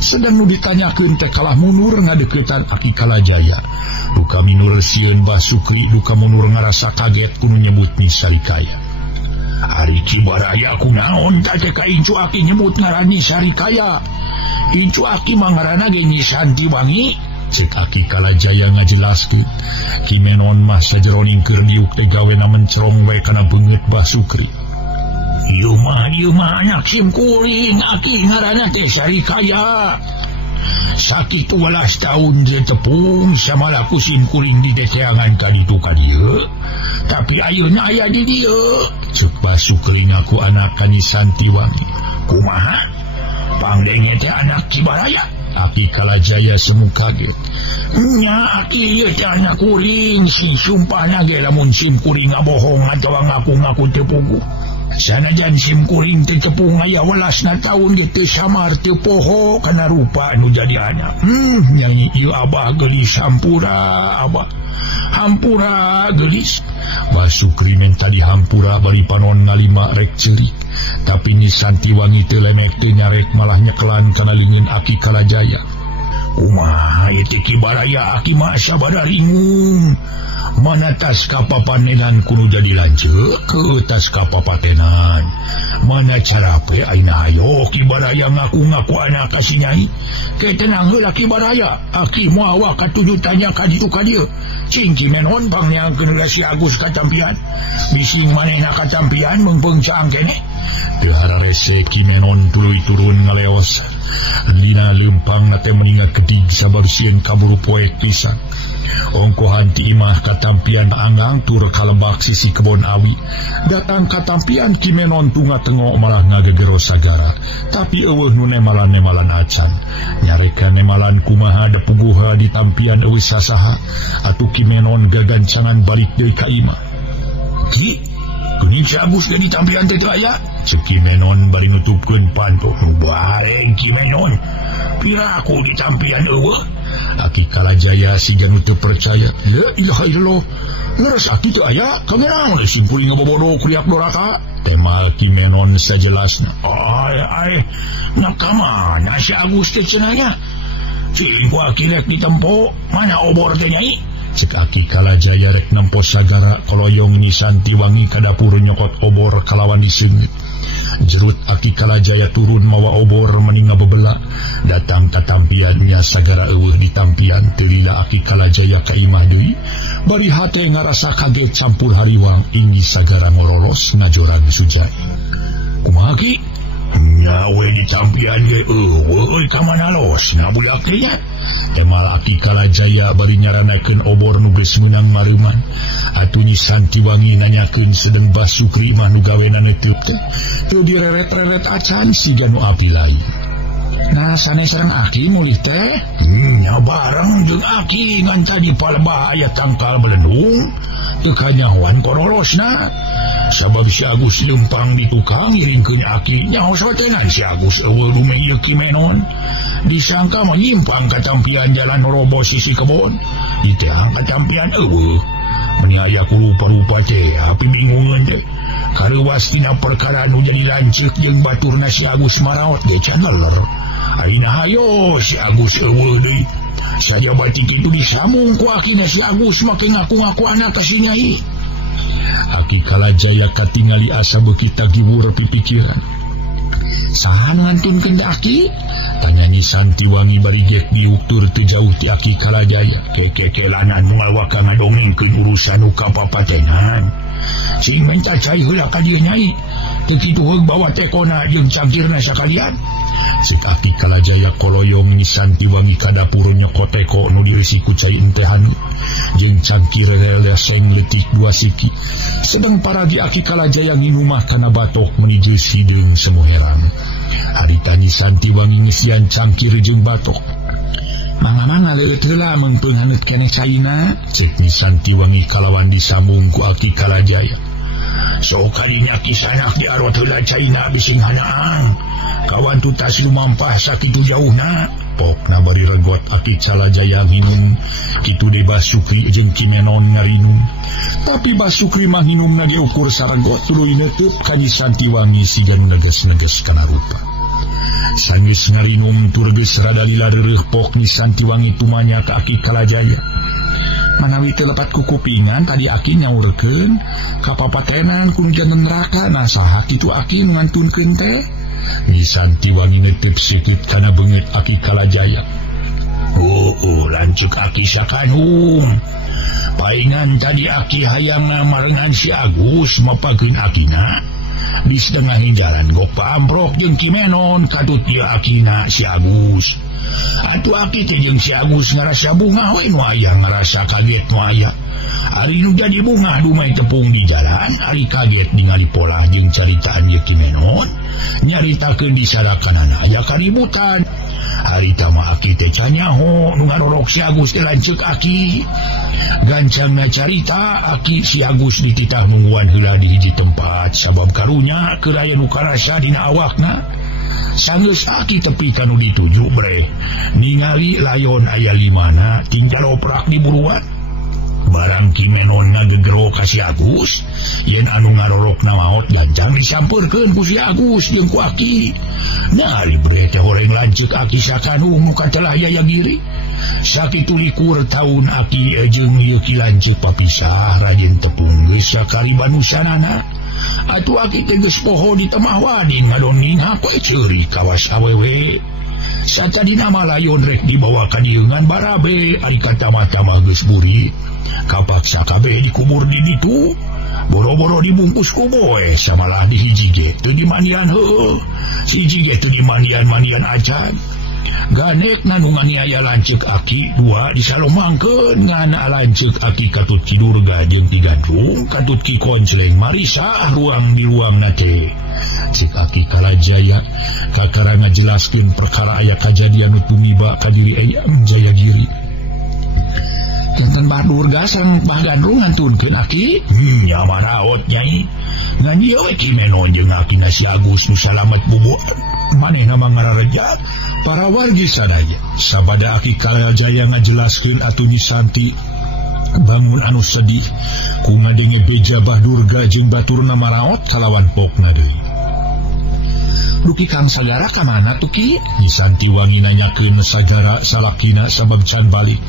Sedang nu ditanyakeun teh kalah mundur ngadeuketan Aki Kalajaya. Duka minur sieun Basukri, duka mundur ngarasa kaget kudu nyebut Nyi Sarikaya. Hari Kibaraya kunaon teh ka Incu Aki nyebut ngaran Nyi Sarikaya. Incu Aki mah ngaranna ge Nyi Santiwangi. Cek Aki Kalajaya ngajelaskeun. Kimenon mah sajeroning keur diuk teh gawena mencerong we kana beungeut Basukri. Ieu mah anak simkuring Aki ngaranna teh Sarikaya. Sakitu 12 tahun je tepung sama laku simkuring di deteangan kalitu ka dieu. Tapi ayeuna aya di dieu. Cek Basukri ngaku anak Nyi Santiwangi. Kumaha? Pangdenge teh anak Kibaraya. Aki Kalajaya semu kaget. Nya Aki ieu teh anak kuring sing sumpahna ge lamun simkuring ngabohong atawa ngaku-ngaku teu puguh. Sanajan simkuring teh tepung aya 12 tahun ge teu samar teu poho kana rupa anu jadi anak. Nyanyi ieu abah geulis hampura abah. Hampura geulis. Basukri menta dihampura bari panon ngalima rek ceurik. Tapi Nyi Santiwangi teu lemek teu nyarek malah nyekelan kana lingeun Aki Kalajaya. Kumaha ieu teh Kibaraya Aki mah sabada ringung. Mana tas kapapanenan kudu jadi lanceuk ke tas kapapatenan. Mana cara pre aina ayo Kibaraya ngaku-ngaku anak ka si Nyai. Ke tenang heula Kibaraya. Aki moal wa katuju tanya ka ditu ka dieu. Cing Kimenon pangnyangkeun heula si Agus katampian. Bising manehna katampian meungpeung caang keneh. Teu hararese Kimenon tuluy turun ngaleos. Lina leumpang nate meninggal gedig sabab sieun kaburu poek pisan. Ongkohan ti imah katampian anggang tur kalebak sisi kebon awi. Datang katampian Kimenon tunga tengok malah ngagegero sagara. Tapi eueuh nu nemalan-nemalan acan. Nyareka nemalan kumaha da puguha di tampian eueuh sasaha. Atuh Kimenon gagancangan balik deui ka imah. Ki, kuning si Agus di tampian teh aya. Cek Kimenon bari nutupkeun panto. Bareng Kimenon. Piraku di tampian eueuh. Aki Kalajaya si janu teu percaya. La ilaha illallah. Leres Aki teu aya, kagenaon we simkuring ngabobodo kuriak doraka. Temal Kimenon sajelasna. Ai, nakamana si Agus teh cenanya? Cing ku Aki rek ditempo, mana obor teh Nyai? Cek Aki Kalajaya rek nempo sagara koloyong Nyi Santiwangi ka dapur nyokot obor kalawan diseungeut. Jerut Aki Kalajaya turun mawa obor meninga bebela. Datang katampiannya sagara eueuh di tampian teu lila Aki Kalajaya ka imah deui. Bari hate ngarasa kaget campur hariwang inggi sagara ngorolos ngajorang sujai. Kumaha kumaha ki nyawe di campian ge eueuh ka mana los na budak teh nya temal Aki Kalajaya bari nyaranakeun obor nu geus meunang mareuman atuh Nyi Santiwangi nanyakeun sedeng Basukri mah nu gawena neuteub teh teu direret-reret acan siga nu api lain. Nah sanes sareng Aki mulih teh nya bareng jeung Aki ngan tadi palebah aya tangkal belendung teu kanyahoan korolosna sabab si Agus lempang di tukang ngiringkeun Aki nyaho sotenan si Agus eueuh dumeng ieu Kimenon disangka mah nyimpang katampian jalan robo sisi kebon diteang katampian eueuh meni aya rupa-rupa teh api bingungan teh kareuwas tina perkara nu jadi lanceuk jeung baturna si Agus maraot ge can leler ayeuna hayo si Agus eueuh deui saja batik itu disamung ku akina si Agus make ngaku-ngaku anak ka si Nyai. Aki Kalajaya katingali asa beuki tagiwur pipikiran saha ngantunkeun da Aki tanya Nyi Santiwangi bari gek diuktur teu jauh ti Aki Kalajaya kekekelanan moal waka ngadongengkeun urusan nu kapapatenan sing minta cai heula ka dieu Nyai teu kitu heug bawa tekona jeung cangkirna sakalian. Sik Aki Kalajaya koloyong Nyi Santiwangi ka dapur nyokot teko nu dieusi ku cai entehan jeung cangkir leleseng leutik 2 siki sedang paragi Aki Kalajaya nginumah kana batok menuju sideng semu heran. Harita Nyi Santiwangi ngisian cangkir jeung batok mangga-mangga leueut heula meungpeung haneut keneh caina cek Nyi Santiwangi kalawan disambung ku Aki Kalajaya. Sok kadinya kisanak diarot heula caina bising hanaang kawan tutas lumampah sakitu jauhna pokna bari regot Aki Kalajaya nginum kitu deui Basukri jeung Kimenon ngarinum tapi Basukri mah nginumna ge ukur saregot tuluy neuteub ka Nyi Santiwangi siga neges-neges kana rupa. Sanggeus ngarinum tur geus rada lila reureuh pok Nyi Santiwangi tumanya ka Aki Kalajaya. Manawi teu lepat ku kupingan tadi Aki nyaurkeun kapapatenan ku janten neraka nah saha kitu Aki nu ngantunkeun teh. Nyi Santiwangi neuteub sikeut kana beungeut Aki Kalajaya. Lanceuk Aki sakanung. Paingan tadi Aki hayang marengan si Agus mapakeun Akina. Di setengah jalan gok paamprok jeung Kimenon katut ieu Akina si Agus. Atuh Aki teh jeung si Agus ngarasa bunga we nu aya ngarasa kaget nu aya. Ari nu jadi bunga dumai tepung di jalan, ari kaget ningali pola jeung caritaan ieu Kimenon. Nyaritakeun di sadakanana aya kaributan. Harita mah Aki teh canyaho nu ngarorok si Agus teh lanceuk Aki. Gancangna carita Aki si Agus dititah nungguan heula di hiji tempat sabab karunya keur aya nu karasa dina awakna. Sanggeus Aki tepi ka nu dituju bre ningali layon aya 5na tinggal oprak di buruan. Barang Kimenon ngagegero ka si Agus yen anu ngarorokna maot gancang disampeurkeun ku si Agus jeung ku Aki. Nah ari bre teh horeng lanceuk Aki sakanung nu katelah yaya giri. Sakitu likur taun Aki jeung ieu ki lanceuk papisah rajin tepung geus sakali banusanana. Atuh Aki teh geus poho di temah wading ngadonging hapoe ceuri kawas awewe. Satadina malayon rek dibawa ka dieu ngan barabe ari katama-tama geus buri. Kapaksa kabeh dikubur di ditu. Boro-boro dibungkus ku boe samalah di hiji ge teu dimandian heueuh. Hiji ge teu dimandian-mandian acan. Ganek nu nganiaya lanceuk Aki 2 disalomangkeun ngan lanceuk Aki katut ki Durga jeung ti Gandrung katut ki Konsleng marisah ruang di ruangna teh. Cik Aki Kalajaya kakara ngajelaskeun perkara aya kajadian nu tumiba ka diri Eyang Jayagiri. Janten Mbah Durga sareng Mbah Gandrung ngantunkeun Aki nya maraot Nyai ngan ieu we Kimenon jeung Akina si Agus nu salamet bubuk manehna mah ngarareja para wargi sadaya. Sabada Aki Kalajaya ngajelaskeun atuh Nyi Santi bangun anu sedih ku ngadenge beja Mbah Durga jeung baturna maraot kalawan pokna deui. Duki Kang Sagara ka mana tuh Ki? Nyi Santiwangi nanyakeun Sagara salakina sabab can balik.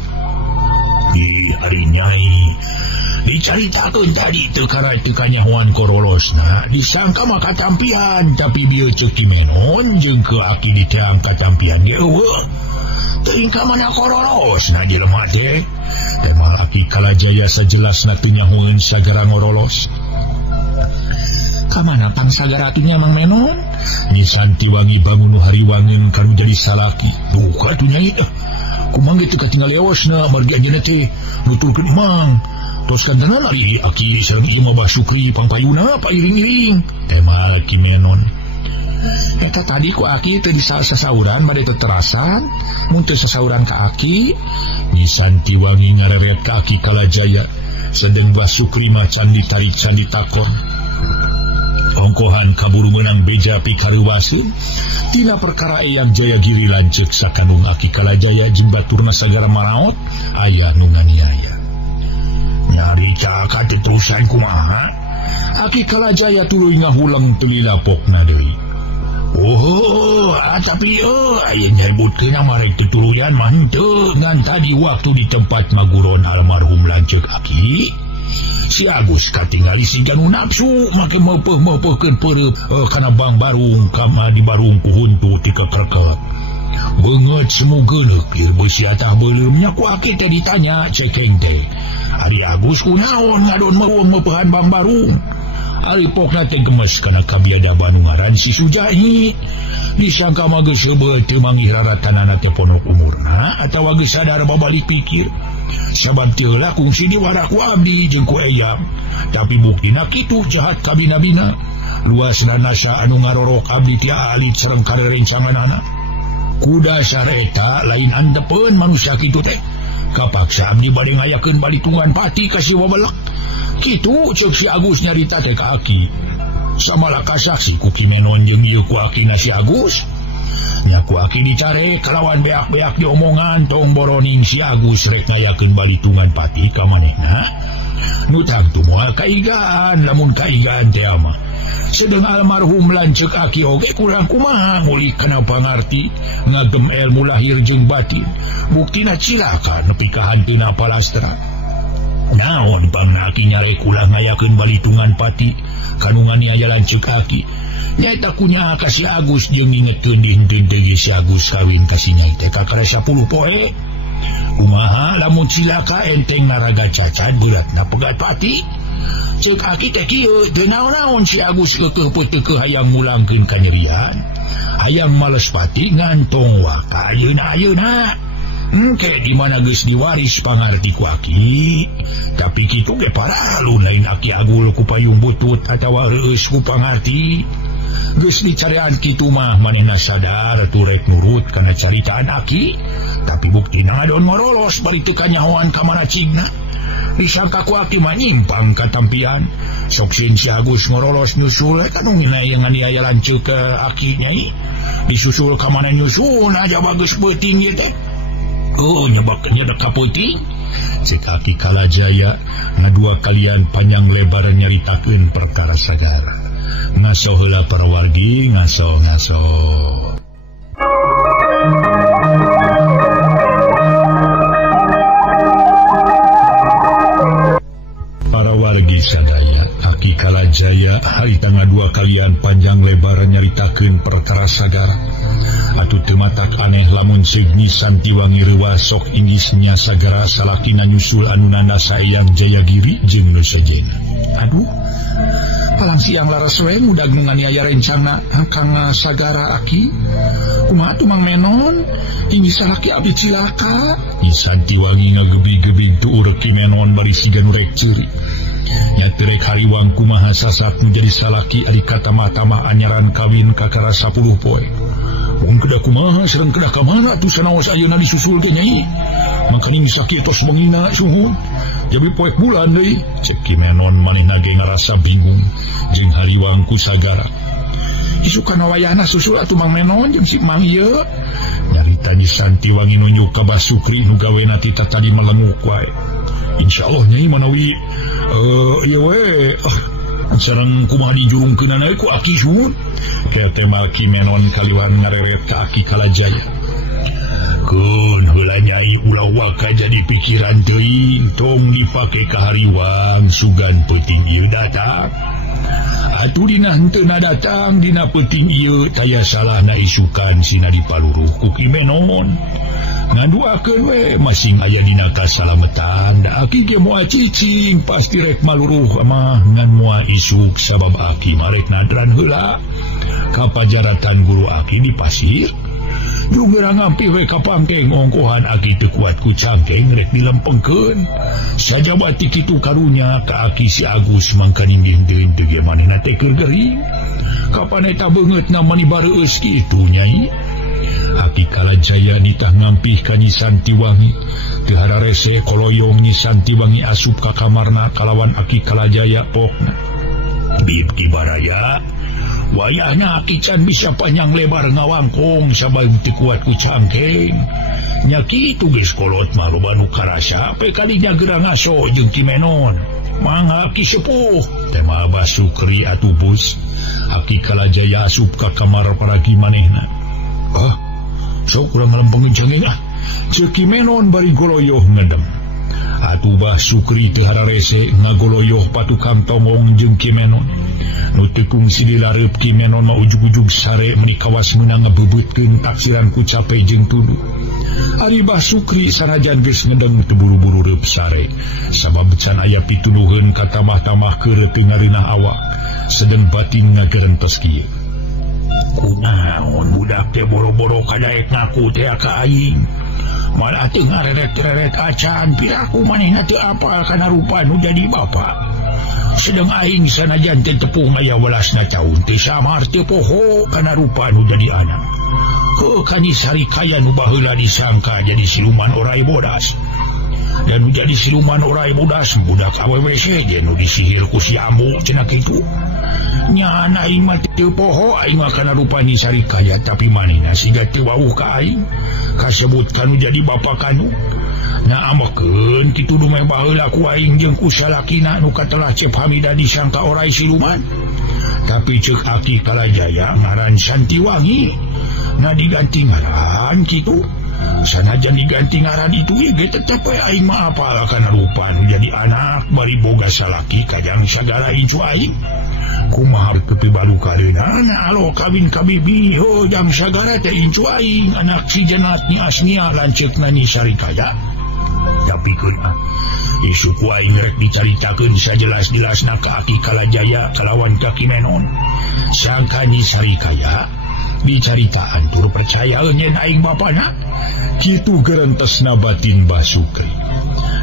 Di hari Nyai dicaritakeun tadi teu kanyahoan korolosna disangka mah katampian tapi bieu ceuk Kimenon jeung ke Aki diteang katampian ge eueuh teuing ka mana korolosna jelema teh. Temal Aki Kalajaya sajelasna teu nyahoeun Sagara ngorolos. Kamana pangsagara-atunya Mang Menon? Nyi Santiwangi bangun hariwangen kanu jadi salaki. Buka tu Nyai. Kumang itu katinggal lewasna margi anjeunna teh nuturkeun Imang. Tos kantenan ari aki sareng ieu mah Sukri pangpayuna pairing-iring. Temal Ki Menon. Eta tadi ku aki teu disasauran bade teterasan, mun teu sasauran ka aki. Nyi Santiwangi ngareret ka Aki Kalajaya, sedeng Mbah Sukri macan ditarik can ditakon. Ongkohan kaburu menang beja pikareuwaseun tina perkara Eyang Jayagiri lanceuk sakanung Aki Kalajaya jeung baturna sagara maraot aya nu nganiaya. Nyari caka terusan kumaha? Aki Kalajaya tuluy ngahuleng teu lilapokna deui. Tapi aya nyebutkeun marek tuturuyan mah henteu ngan tadi waktu di tempat maguron almarhum lanceuk Aki. Si Agus katingali si Janu nafsu make meupeuh-meupeuhkeun peureup kana Bang Barung kama di Barung ku huntu ti kekerket. Beungeut semu geuleuk ieu beusi atah beuleumnya ku Aki teh ditanya cekeng teh. Ari Agus kunaon ngadon meupeuhan Bang Barung? Ari pokna teh gemes kana kabiadaban nu ngaran si Sujahi. Disangka mah geus heubeul teu manggih raratanana teh ponok umurna atawa geus sadar babalik pikir. Sabab teu lah kungsi diwarak ku abdi jeung ku Eyang. Tapi buktina kitu jahat ka bina-bina. Luasna nasa anu ngarorok abdi ti alit sareng karerencanganana. Ku dasar eta lain andepeun manusia kitu teh. Kapaksa abdi bade ngayakeun balitungan pati ka si wabelek. Kitu ceuk si Agus nyarita teh ka Aki. Samala kasaksi ku Ki Menon jeung ieu ku Akina si Agus. Nya ku Aki dicare kalawan beak-beak diomongan tong boroning si Agus rek ngayakeun balitungan pati ka manehna. Nu tangtu moal kaigaan lamun kaigaan teh mah. Sedeng almarhum lanceuk Aki oge kurang kumaha ngulik kana pangarti ngagem ilmu lahir jeung batin. Buktina cilaka nepi ka hanteuna palastra. Naon bangna Aki nyarek ulah ngayakeun balitungan pati kanu nganiaya lanceuk Aki. Nyaeta kunya ka si Agus jeung ngingetkeun dinten teh si Agus kawin ka si Nyai teh kakara 10 poe. Kumaha lamun cilaka enteng naraga cacat beratna pegat pati. Ceuk Aki teh kieu teu naon-naon si Agus keukeuh peuteukeun hayang mulangkeun kanyerian. Hayang males pati ngantong waka ayeuna. Engke di mana geus diwaris pangarti ku Aki. Tapi kitu ge paralu lain Aki agul ku payung butut atawa reueus ku pangarti. Geus dicarean kitu mah manehna sadar tu rek nurut kana caritaan Aki. Tapi buktina ngadon ngorolos bari teu kanyahoan ka manacigna. Disangka ku Aki mah nyimpang katampian. Sok sin si Agus ngorolos nyusul eta nu yang nganiaya lanceuk ke Aki Nyai. Disusul ka mana nyusul aja bagus beuting ieu teh. Nyebak kapeuting. Cek Aki Kalajaya ngadua kalian panjang lebar nyaritakeun perkara sagara. Ngaso heula parawargi, ngaso. Parawargi sadaya, Aki Kalajaya harita ngadua kalian panjang lebar nyaritakeun perkara sagara. Atuh teu matak aneh lamun ceuk Nyi Santiwangi reuwas sok indisnya sagara salakina nyusul anu nandasa Eyang Jayagiri jeung nu sejena. Aduh, palang siang laras we mudag nu nganiaya rencana kang sagara Aki. Kumaha tuh Mang Menon? Ini salaki abdi cilaka. Nyi Santiwangi ngagebi-gebi tu urek Ki Menon bari siga nu rek ceuri. Nya teu rek hariwang kumaha sasat nu jadi salaki ari katama-tama anyaran kawin kakara 10 poe. Mun kedah kumaha sareng kedah ka mana tuh sanaos ayeuna disusul teh Nyai. Mangkaning sakitos mangina suhun. Jadi poek bulan deui. Cek Ki Menon manehna ge ngarasa bingung jeung hariwang ku sagara. Isu kana wayahna susul atuh Mang Menon jeung si Mang ieu. Nyarita Nyi Santiwangi nunjuk ka Mbah Sukri nu gawena ti tadi melenguk wae. Insyaallah Nyai manawi ieu we sareng kumaha dijurungkeunana ku Aki suhun. Ketemal Ki Menon kaliwan ngareret ka Aki Kalajaya. Keun heula Nyai ulah waka jadi pikiran teuing tong dipake ka hariwang sugan peuting ieu datang. Atuh dina henteu datang dina peuting ieu taya salahna isukan sina dipaluruh ku Ki Menon. ngaduakeun we masing aya dina kasalametan da aki ge moal cicing pasti rek maluruh mah ngan moal isuk sabab aki marek nadran heula ka pajaratan guru aki di pasir Jumira ngampi we ka pangkeng ongkohan aki teu kuat ku cangkeng rek dilempengkeun sajabat kitu karunya ka aki si Agus mangka ninggih deun teu ge manehna teh keur gering kapan eta beungeut na mani bareueus kitu nyai Aki Kalajaya ditah ngampih ka Nyi Santiwangi teu hararese koloyong Nyi Santiwangi asup ka kamarna kalawan Aki Kalajaya pokna bib kibaraya wayahna aki can bisa panjang lebar ngawangkong sabayung teu kuat ku cangkeng nya kitu geus kolot mah loba nu karasa pe kalinya gerang ngaso jeung Kimenon mangga Ki sepuh teh mah Basukri atubus Aki Kalajaya asup ka kamar paragi manehna sok urang ngalempengkeun cangkeng ceuk Kimenon bari goloyoh ngedem atuh Basukri teu hararese ngagoloyoh patukang tongong jeung Kimenon nu teu kungsi dilareup Kimenon mah ujug-ujug sare meuni kawas meunang ngabebeutkeun taksiran ku cape jeung tuduh ari Basukri sanajan geus ngedeng teu buru-buru reup sare sabab can aya pituduheun ka tamah-tamah keur teu ngareunah awak sedeng batin ngagerentos kieu kunaon budak teh boro-boro kadaek ngaku teh ka aing malah teu ngareret-reret acan piraku manehna teu apal kana rupa nu jadi bapa sedang aing sanajan teh tepung aya welasna caun teh samar teu poho kana rupa nu jadi anak kani Sarikaya nu baheula disangka jadi siluman orai bodas dan nu jadi siluman orai bodas budak awewe seje nu disihir ku si Ambu cenah kitu nya aing mah teu poho aing mah kana rupani Sarikaya tapi manehna siga teu wawuh ka aing kasebut kanu jadi bapa kanu na amakeun kitu dumeh baheula ku aing jeung ku salakina nu katelah Cep Hamida disangka orai siluman tapi ceuk Aki Kalajaya ngaran Santiwangi na diganti ngaran kitu sanajan diganti ngaran itu ge tetep aing mah apal kana rupa nu jadi anak bari boga salaki kajang sagala incu aing kumaha kepibalu kareuna na alo kawin ka bibi ho jang sagala teh incu aing anak si Jenat Nyi Asmia lanceukna Nyi Sarikaya tapi keun isu ku aing rek dicaritakeun sajelas-jelasna ka Aki Kalajaya kalawan ka Kimenon sangka Nyi Sarikaya dicaritaan tur percaya yen aing bapana kitu gerentesna batin Basukri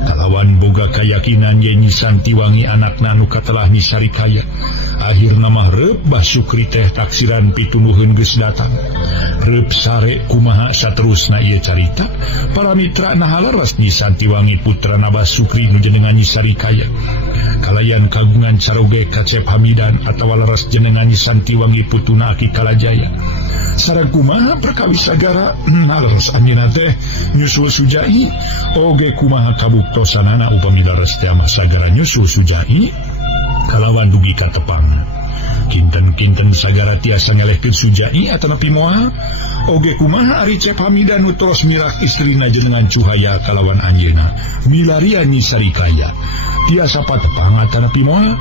kalawan boga kayakinan yen Nyi Santiwangi anakna nu katelah Nyi Sarikaya akhirna mah reup Basukri teh taksiran pitunuheun geus datang reup sare kumaha saterusna ieu carita para mitra nahaleres Nyi Santiwangi putrana Basukri nu jenengan Nyi Sarikaya kalayan kagungan caroge ka Cep Hamidan atawa leres jenengan Nyi Santiwangi putuna Aki Kalajaya sareng kumaha perkawis sagara naleres anjeunna teh nyusul Sujai oge kumaha kabuktosanana upami leres teh mah sagara nyusul Sujai kalawan dugi ka tepang kinten-kinten sagara tiasa ngelehkeun Sujai atanapi moal oge kumaha ari Cep Hamidan nu tos mirah istrina jenengan Cuhaya kalawan anjeunna milarian Nyi Sarikaya tiasa patepang atanapi moal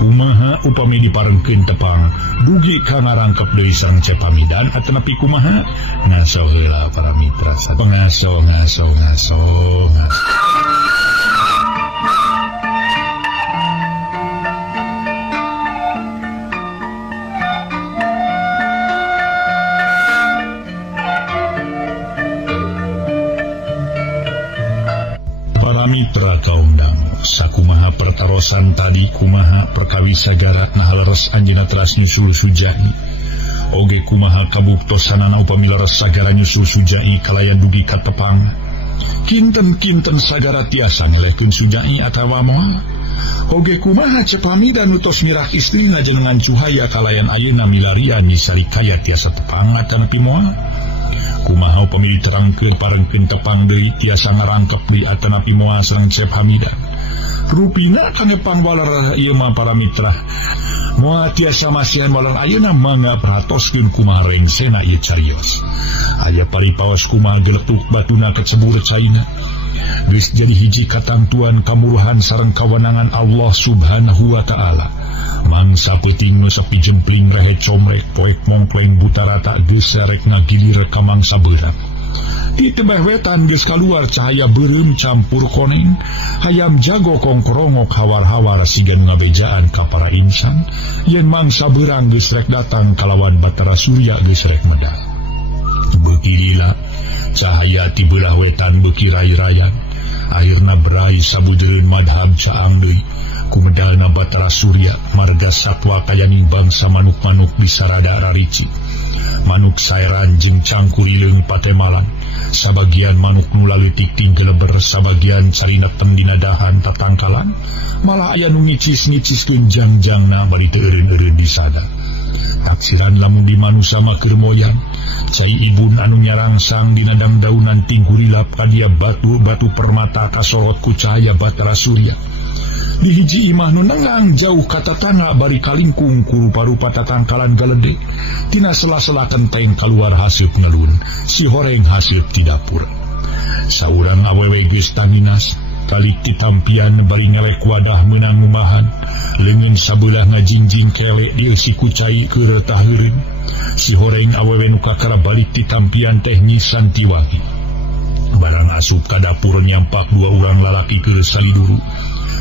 kumaha upami diparengkeun tepang dugi ka ngarangkep deui sang Cep Hamidan atanapi kumaha ngaso heula para mitra ngaso mitra kaum dangu sakumaha pertarosan tadi kumaha perkawis sagara nahaleres anjeunna teras nyusul Sujai oge kumaha kabuktosanana upami leres sagara nyusul Sujai kalayan dugi ka tepang kinten-kinten sagara tiasa ngelehkeun Sujai atawa moal oge kumaha Cep Hamidan nu tos mirah istrina jenengan Cuhaya kalayan ayeuna milarian Nyi Sarikaya tiasa tepang atanapi moal kumaha upami diterangkeun parengkeun tepang deui tiasa ngarangkep di atanapi moal sareng Cep Hamidan rupina kanepang waler ieu mah para mitra moal tiasa masihan waler ayeuna mangga peratoskeun kumaha rengsena ieu carios aya paripaos kumaha geletuk batuna kecebur caina geus jadi hiji katantuan kamuruhan sareng kawenangan Allah Subhanahu wa taala mangsa peuting nu sepi jempling rehe comrek poek mongkleng buta rata geus rek ngagilir ka mangsa beurang Di tebeh wetan geus kaluar cahaya beureum campur koneng, hayam jago kongkorongok hawar-hawar sigan ngabejaan ka para insan, yen mangsa beurang geus rek datang kalawan Batara Surya geus rek medal. Beuki lila cahaya ti beulah wetan beuki rai-rayan, akhirna berai sabudeureun madhab caang deui ku medalna Batara Surya marga satwa kayaning bangsa manuk-manuk bisarada rarici. Manuk saeran jeung cangkurileung patemalan, sabagian manuk nu laleutik ting geleber, sabagian carineten dina dahan tatangkalan, malah aya nu ngicis-ngiciskeun jangjangna bari teu eureun-eureun disada. Taksiran lamun di manusa mah keur moyan, cai ibun anu nyarangsang dina dangdaunan tinggurilap kadia batu-batu permata kasorot ku cahaya Batara Surya. Di hiji imah nu nengang jauh katatangga bari kalingkung ku rupa-rupa tatangkalan galede, tina sela-sela kenteng kaluar haseup ngelun, si horeng haseup ti dapur. Saurang awewe geus taminas, kalik titampian bari ngelek wadah meunang ngumahan, leungeun sabeulah ngajingjing kelek dieu si kucai keur tah heureum. Si horeng awewe nu kakara balik titampian teh Nyi Santiwangi. Barang asup ka dapur nyampak dua urang lalaki keur saliduru.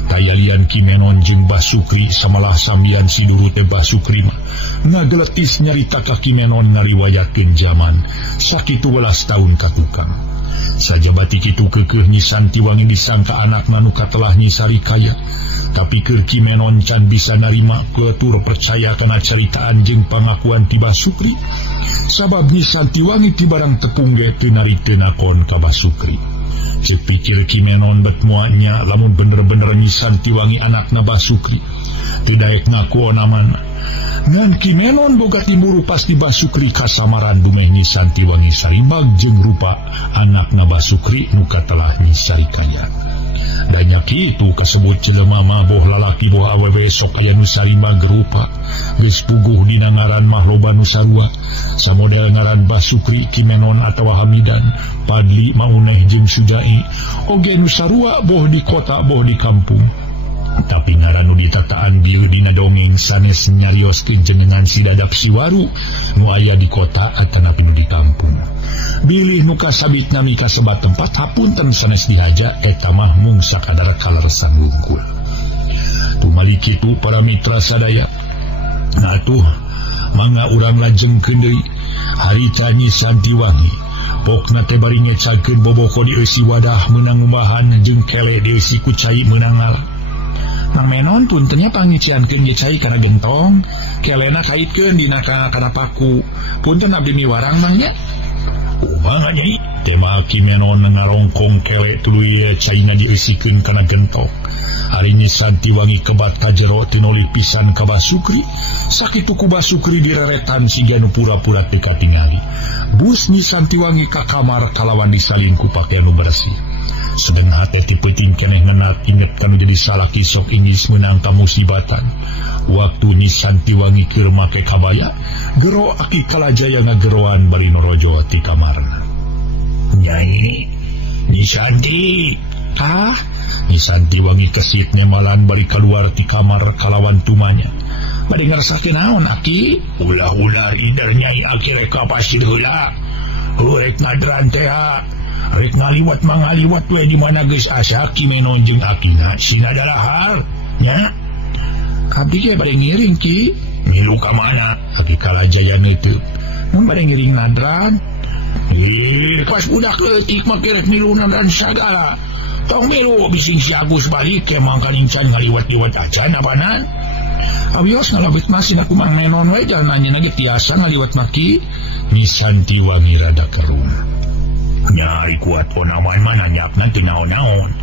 Tayalian Kimenon jeung Basukri samalah sambian siduru teh Basukri mah ngageletis nyarita ka Kimenon ngariwayatkeun zaman sakitu welas taun ka tukang. Sajabati kitu keukeuh Nyi Santiwangi disangka anakna nu katelah Nyi Sarikaya, tapi keur Kimenon can bisa narima ketur percaya kana caritaan jeung pangakuan ti Basukri, sabab Nyi Santiwangi ti barang tepung ge teu nariteun akon ka Basukri. Cek pikir Kimenon bet moanya lamun bener-bener Nyi Santiwangi anakna Basukri, teu daek ngaku onaman. Ngan Kimenon boga timburu pasti Basukri kasamaran dumeh Nyi Santiwangi sarimbag jeung rupa anakna Basukri nu katelah Nyi Sarikaya. Danya kitu kasebut jelema mah boh lalaki boh awewe sok aya nu sarimbag rupa, geus puguh dina ngaran mah loba nu sarua, samodel ngaran Basukri, Kimenon atawa Hamidan, Padli, Mauneh jeung Sujai, oge nu sarua boh di kota boh di kampung. Tapi ngaran nu ditataan bieu dina dongeng sanes nyarioskeun jenengan si dadap siwaru nu aya di kota atanapi nu di kampung. Bilih nu kasabit nami kasebat tempat hapunten sanes dihaja eta mah mung sakadar kaleresan wungkul. Tumali kitu para mitra sadaya, ngatuh mangga urang lajengkeun deui harita Nyi Santiwangi. Pokna teh bari ngecakeun boboko di eusi wadah meunang umbahan jeung kele di eusi kucai meunang ngalah. Mang Menon puntennya pangiciankeun ge cai kana gentong, kelena kaitkeun dina kana paku. Punten abdi miwarang mah nya. Kumaha Nyai? Tema Kimenon ngarongkong kele tuluy caina dieusikeun kana gentong. Ari Nyi Santiwangi kebat ka jero teu noli pisan ka Basukri, sakitu ku Basukri direretan siga nu pura-pura teu katingali. Bus Nyi Santiwangi ka kamar kalawan disalin ku pakaian nu bersih. Sedeng hate ti peuting keneh ngenat inget kanu jadi salaki sok ingis meunang ka musibatan. Waktu Nyi Santiwangi keur make kabaya, gero aki kalajaya ngageroan bari norojo ti kamarna. Nyai, Nyi Santi. Nyi Santiwangi kesit nyemalan bari keluar ti kamar kalawan tumanya. Bade ngarasake naon aki? Ulah-ulah rider Nyai aki rek ka pasir heula. Rek ngadran teh. Rek ngaliwat mangaliwat we di mana geus asa Kimenon jeung akina sina dalahar nya. Abdi ge bade ngiring Ki. Milu ka mana? Aki kalajaya neuteub. Mun bade ngiring nadran. Pas budak leutik mah kerek milu nadran sagala. Tong milu bising si Agus balik ke mangkaling can ngaliwat-liwat acan apanan. Abios ngalabet masin aku Mang Menon we jalan anjeunna ge tiasa ngaliwat maki. Nyi Santiwangi rada kerum. Nyari kuat onaman mana nyapna teu naon-naon.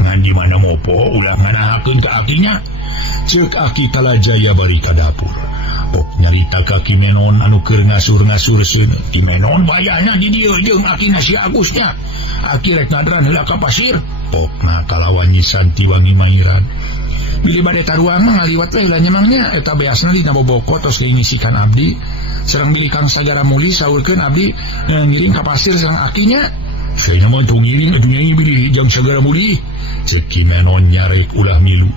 Ngan di mana mopo ulah nganahakeun ka akinya. Ceuk aki kalajaya bari ka dapur. Pok nyarita ka Kimenon anu keur ngasur-ngasur seuneu. Kimenon bayana di dieu jeung akina si Agusnya. Aki rek ngadran heula ka pasir. Pokna kalawan Nyi Santiwangi mairan. Bili bade taruang mah ngaliwat we heula nyemangnya eta beasna dina boboko tos diingisikan abdi. Serang bili Kang Sagara Muli saurkeun abdi ngiring ka pasir sareng akinya. Saya mah tong ngiring atuh Nyai bili Jang Sagara Muli. Ceuk Kimenon nyarek ulah milu.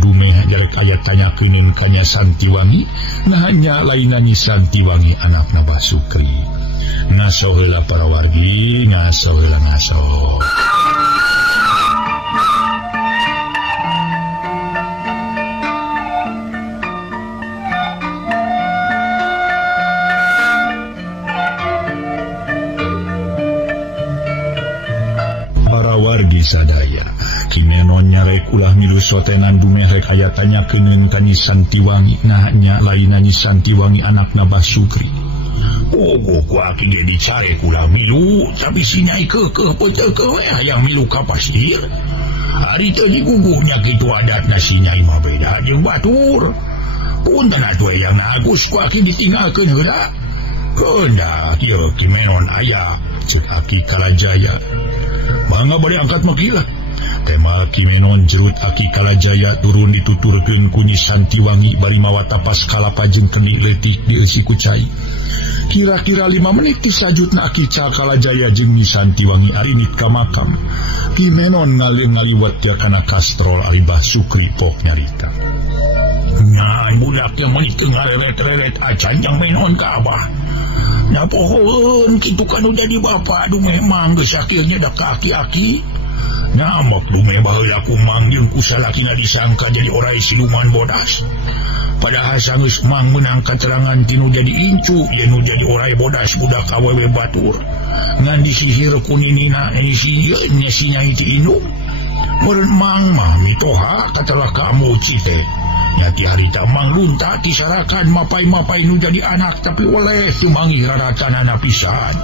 Dumeh jarek aya tanyakeun ka Nyi Santiwangi, nah nya lainna Nyi Santiwangi anakna Basukri. ngaso heula para wargi, ngaso heula ngaso. Para wargi sadaya, kimenon nyarek ulah milu sotenan dumerek ayatannya kengen ka Nyi Santiwangi, nahnya lainna Nyi Santiwangi anakna Bah Sukri. Ku aki ge dicare ulah milu, tapi si Nyai keukeuh peteukeun we hayang milu ka pasir. Ari teu diguguhnya kitu adatna si Nyai mah beda jeung batur. Punten atuh yang Agus ku aki ditinggalkeun heula. Keundak ieu kimenon aya ceuk Aki Kalajaya. Mangga bade angkat makila. Tema kimenon jerut Aki Kalajaya turun dituturkeun ku Nyi Santiwangi bari mawa tapas kalapajeng kendi leutik dieusi ku cai. Kira-kira 5 menit disajutna Aki Kalajaya jeung Nyi Santiwangi arinit ka makam. Kimenon ngaliwat ya kana kastrol ari Bah Sukri pok nyarita. Nyai budak yang meuni teu ngareret-reret acan jang menon ka Abah. Nah pohon kitu kan udah di bapak aduh memang geus akhirnya dak aki-aki. Nah mak dume baheula ku mang jeung ku salakina disangka jadi orai siluman bodas. Padahal sanggeus mang menang keterangan tinu jadi incu yen nu jadi orai bodas budak awewe batur. Ngan disihir ku ninina si Nyai ti indung. Meureun mang mah mitoha katelah kamu cite. Nyati harita mang lunta tisarakan mapai-mapai nu jadi anak tapi oleh tumangi raratanana pisan.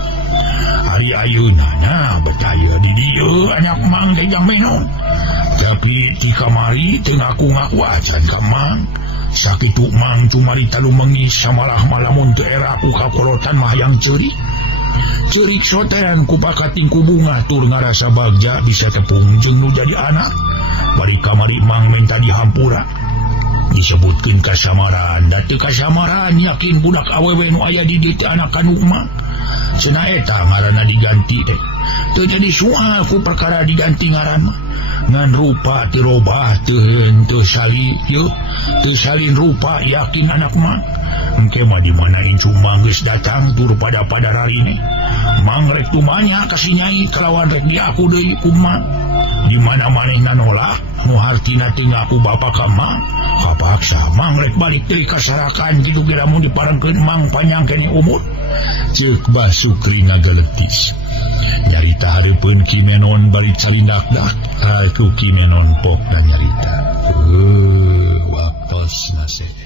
Hari ayeuna na betaya di dieu anak mang teh jang menon. Tapi ti kamari teu ngaku-ngaku acan ka mang. Sakitu mang cumari talu mengis samalah malamun teu era ku kakorotan mah yang ceurik. Ceurik sotean ku pakating ku bunga tur ngarasa bagja bisa tepung jeung nu jadi anak. Bari kamari mang menta dihampura. Disebutkeun kasamaran, da teu kasamaran yakin budak awewe nu aya di dieu anak kanu mang. Cenah eta ngaranna diganti teh. Teu jadi soal ku perkara diganti ngaran mah. Ngan rupa teu robah teu salin yeuh, teu salin rupa yakin anak mang. Engke mah di mana incu mang geus datang tur pada rarine. Mang rek tumanya ka si Nyai kalawan rek diaku deui ku mang. Di mana manehna nolak nu hartina teu ngaku bapa ka mang. Kapaksa mang rek balik deui ka sarakan kitu ge lamun diparengkeun mang panjang kene umur. Ceuk Bah Sukri ngageletis. Nyarita hareupeun kimenon bari calindak-dak. Aku kimenon pok dan nyarita. Waktos nase.